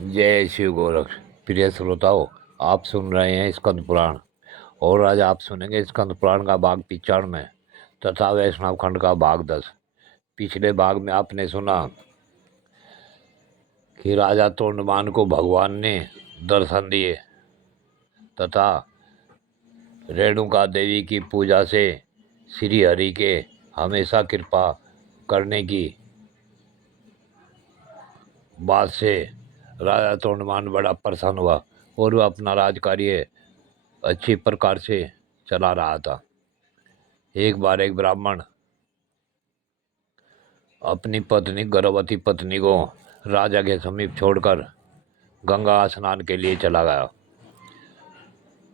जय शिव गोरख। प्रिय श्रोताओं, आप सुन रहे हैं स्कंद पुराण और आज आप सुनेंगे स्कंद पुराण का भाग 95 तथा वैष्णव खंड का भाग 10। पिछले भाग में आपने सुना कि राजा तोंडमान को भगवान ने दर्शन दिए तथा रेणुका देवी की पूजा से श्री हरि के हमेशा कृपा करने की बात से राजा तोंडमान बड़ा प्रसन्न हुआ और वह अपना राजकार्य अच्छी प्रकार से चला रहा था। एक बार एक ब्राह्मण अपनी पत्नी गर्भवती पत्नी को राजा के समीप छोड़कर गंगा स्नान के लिए चला गया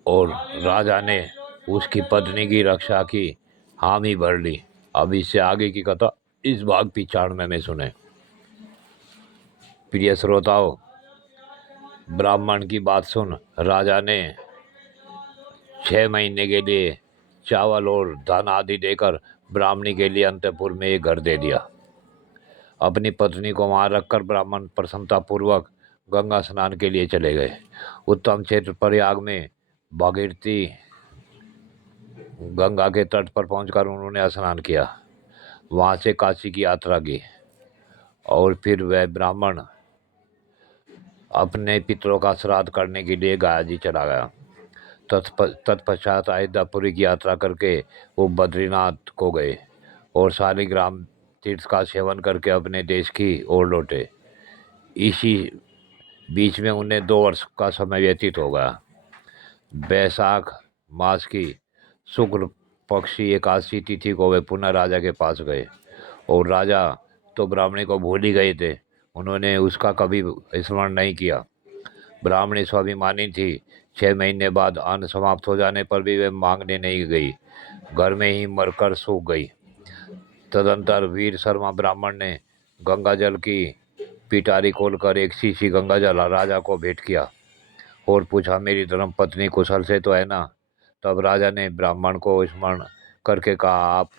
और राजा ने उसकी पत्नी की रक्षा की हामी भर ली। अब इससे आगे की कथा इस भाग 95 में सुने। प्रिय श्रोताओं, ब्राह्मण की बात सुन राजा ने 6 महीने के लिए चावल और धन आदि देकर ब्राह्मणी के लिए अंतपुर में एक घर दे दिया। अपनी पत्नी को वहां रखकर ब्राह्मण प्रसन्नतापूर्वक गंगा स्नान के लिए चले गए। उत्तम क्षेत्र प्रयाग में भागीरथी गंगा के तट पर पहुंचकर उन्होंने स्नान किया। वहां से काशी की यात्रा की और फिर वह ब्राह्मण अपने पितरों का श्राद्ध करने के लिए गया जी चला गया। तत्पश्चात अयोध्यापुरी की यात्रा करके वो बद्रीनाथ को गए और शालिग्राम तीर्थ का सेवन करके अपने देश की ओर लौटे। इसी बीच में उन्हें 2 वर्ष का समय व्यतीत हो गया। बैसाख मास की शुक्ल पक्षी एकादशी तिथि को वे पुनः राजा के पास गए और राजा तो ब्राह्मणी को भूल ही गए थे। उन्होंने उसका कभी स्मरण नहीं किया। ब्राह्मणी स्वाभिमानी थी। 6 महीने बाद अन्न समाप्त हो जाने पर भी वे मांगने नहीं गई, घर में ही मरकर सूख गई। तदंतर वीर शर्मा ब्राह्मण ने गंगा जल की पिटारी खोलकर एक शीशी गंगा जल राजा को भेंट किया और पूछा, मेरी धर्म पत्नी कुशल से तो है ना? तब राजा ने ब्राह्मण को स्मरण करके कहा, आप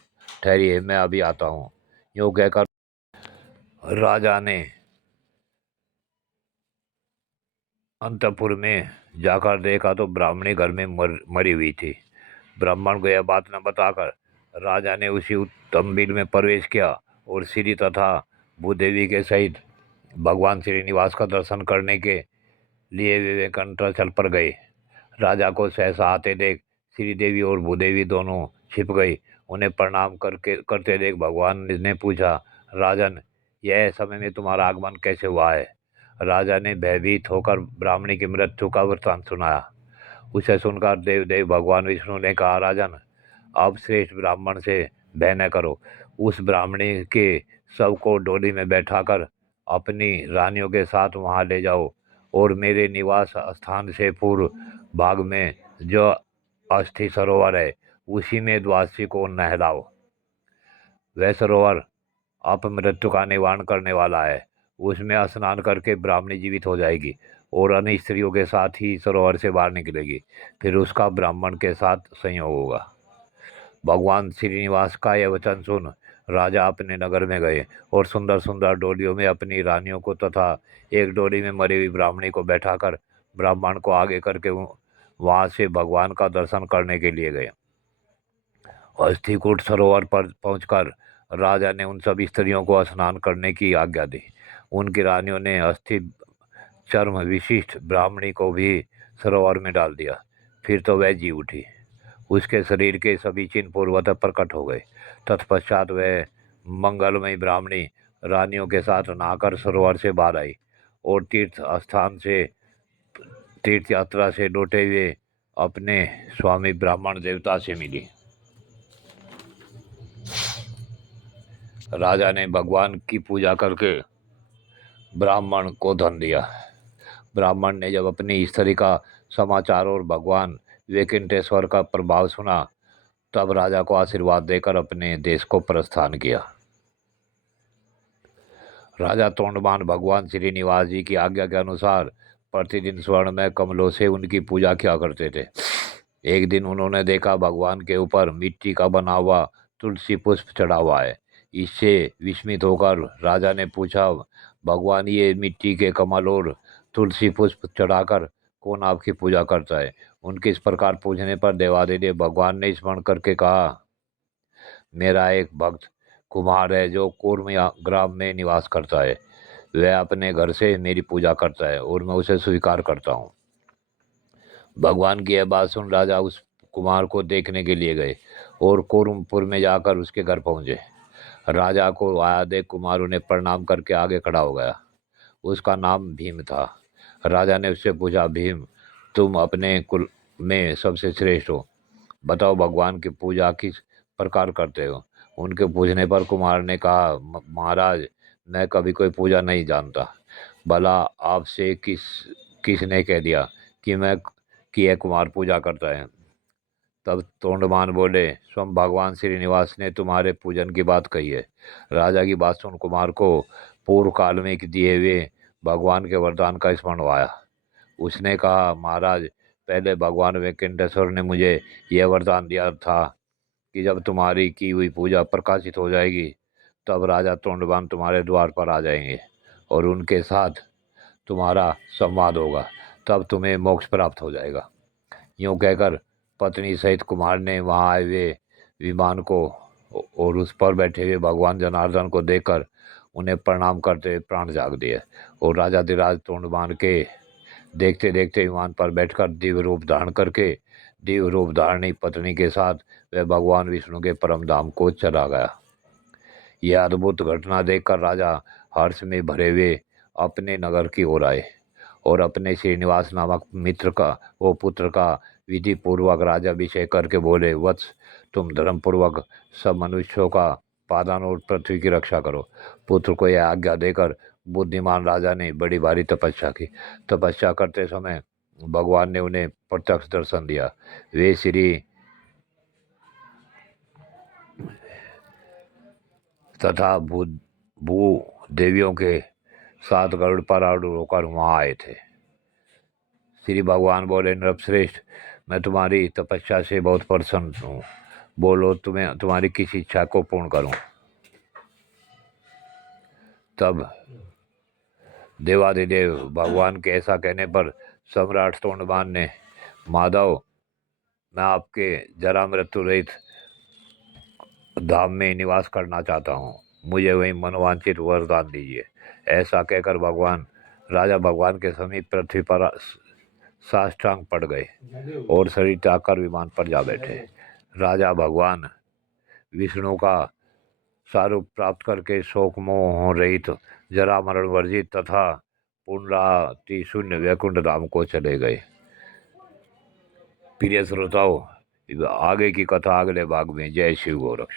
ठहरिए, मैं अभी आता हूँ। यूँ कहकर राजा ने अंतपुर में जाकर देखा तो ब्राह्मणी घर में मरी हुई थी। ब्राह्मण को यह बात न बताकर राजा ने उसी उत्तम बिल में प्रवेश किया और श्री तथा भूदेवी के सहित भगवान श्रीनिवास का दर्शन करने के लिए विवेकानंद चल पर गए। राजा को सहसा आते देख श्रीदेवी और भूदेवी दोनों छिप गई। उन्हें प्रणाम करते देख भगवान ने पूछा, राजन, यह समय में तुम्हारा आगमन कैसे हुआ है? राजा ने भयभीत होकर ब्राह्मणी की मृत्यु का वृत्तांत सुनाया। उसे सुनकर देव भगवान विष्णु ने कहा, राजन, अब श्रेष्ठ ब्राह्मण से भय न करो। उस ब्राह्मणी के शव को डोली में बैठाकर अपनी रानियों के साथ वहां ले जाओ और मेरे निवास स्थान से पूर्व भाग में जो अस्थि सरोवर है उसी में द्वादशी को नहलाओ। वह सरोवर अपमृत्यु का निवारण करने वाला है। उसमें स्नान करके ब्राह्मणी जीवित हो जाएगी और अन्य स्त्रियों के साथ ही सरोवर से बाहर निकलेगी। फिर उसका ब्राह्मण के साथ संयोग होगा। भगवान श्रीनिवास का यह वचन सुन राजा अपने नगर में गए और सुंदर सुंदर डोलियों में अपनी रानियों को तथा एक डोली में मरी हुई ब्राह्मणी को बैठाकर ब्राह्मण को आगे करके वहां से भगवान का दर्शन करने के लिए गए। अस्थिकूट सरोवर पर पहुंचकर राजा ने उन सभी स्त्रियों को स्नान करने की आज्ञा दी। उनकी रानियों ने अस्थि चर्म विशिष्ट ब्राह्मणी को भी सरोवर में डाल दिया। फिर तो वह जी उठी। उसके शरीर के सभी चिन्ह पूर्वतः प्रकट हो गए। तत्पश्चात वह मंगलमयी ब्राह्मणी रानियों के साथ नहाकर सरोवर से बाहर आई और तीर्थ यात्रा से लौटे हुए अपने स्वामी ब्राह्मण देवता से मिली। राजा ने भगवान की पूजा करके ब्राह्मण को धन दिया। ब्राह्मण ने जब अपनी स्त्री का समाचार और भगवान वेंकटेश्वर का प्रभाव सुना तब राजा को आशीर्वाद देकर अपने देश को प्रस्थान किया। राजा तोंडमान भगवान श्रीनिवास जी की आज्ञा के अनुसार प्रतिदिन स्वर्ण में कमलों से उनकी पूजा किया करते थे। एक दिन उन्होंने देखा भगवान के ऊपर मिट्टी का बना हुआ तुलसी पुष्प चढ़ा हुआ है। इससे विस्मित होकर राजा ने पूछा, भगवान, ये मिट्टी के कमल और तुलसी पुष्प चढ़ाकर कौन आपकी पूजा करता है? उनके इस प्रकार पूछने पर देवादिदेव भगवान ने स्मरण करके कहा, मेरा एक भक्त कुम्हार है जो कूर्म ग्राम में निवास करता है। वह अपने घर से मेरी पूजा करता है और मैं उसे स्वीकार करता हूँ। भगवान की यह बात सुन राजा उस कुमार को देखने के लिए गए और कोरुमपुर में जाकर उसके घर पहुंचे। राजा को आया देख कुमार उन्हें प्रणाम करके आगे खड़ा हो गया। उसका नाम भीम था। राजा ने उससे पूछा, भीम, तुम अपने कुल में सबसे श्रेष्ठ हो, बताओ भगवान की पूजा किस प्रकार करते हो? उनके पूछने पर कुमार ने कहा, महाराज, मैं कभी कोई पूजा नहीं जानता। भला आपसे किसने कह दिया कि यह कुमार पूजा करता है? तब तोंडमान बोले, स्वयं भगवान श्रीनिवास ने तुम्हारे पूजन की बात कही है। राजा की बात सुन कुमार को पूर्व काल में दिए हुए भगवान के वरदान का स्मरण आया। उसने कहा, महाराज, पहले भगवान वेंकटेश्वर ने मुझे यह वरदान दिया था कि जब तुम्हारी की हुई पूजा प्रकाशित हो जाएगी तब राजा तोंडमान तुम्हारे द्वार पर आ जाएंगे और उनके साथ तुम्हारा संवाद होगा, तब तुम्हें मोक्ष प्राप्त हो जाएगा। यूं कहकर पत्नी सहित कुमार ने वहां आए हुए विमान को और उस पर बैठे हुए भगवान जनार्दन को देखकर उन्हें प्रणाम करते हुए प्राण त्याग दिए और राजाधिराज तोंडमान के देखते देखते विमान पर बैठकर दिव्य रूप धारण करके दिव्य रूप धारणी पत्नी के साथ वह भगवान विष्णु के परम धाम को चला गया। यह अद्भुत घटना देखकर राजा हर्ष में भरे हुए अपने नगर की ओर आए और अपने श्रीनिवास नामक मित्र का वो पुत्र का विधि पूर्वक राज्याभिषेक करके बोले, वत्स, तुम धर्म पूर्वक सब मनुष्यों का पादान और पृथ्वी की रक्षा करो। पुत्र को यह आज्ञा देकर बुद्धिमान राजा ने बड़ी भारी तपस्या की। तपस्या करते समय भगवान ने उन्हें प्रत्यक्ष दर्शन दिया। वे श्री तथा भू देवियों के साथ गरुड़ पर आरूढ़ होकर वहां आए थे। श्री भगवान बोले, नृपश्रेष्ठ, मैं तुम्हारी तपस्या से बहुत प्रसन्न हूँ। बोलो, तुम्हें तुम्हारी किस इच्छा को पूर्ण करूं? तब देवादिदेव भगवान के ऐसा कहने पर सम्राट तोंडमान ने, माधव, मैं आपके जरा मृत्यु रहित धाम में निवास करना चाहता हूँ। मुझे वही मनोवांछित वरदान दीजिए। ऐसा कहकर राजा भगवान के समीप पृथ्वी पर साष्टांग पड़ गए और शरीर त्याग कर विमान पर जा बैठे। राजा भगवान विष्णु का स्वरूप प्राप्त करके शोक मोह रहित, जरा मरण वर्जित तथा पुनराति शून्य वैकुंठ धाम को चले गए। प्रिय श्रोताओं, आगे की कथा अगले भाग में। जय शिव गोरक्ष।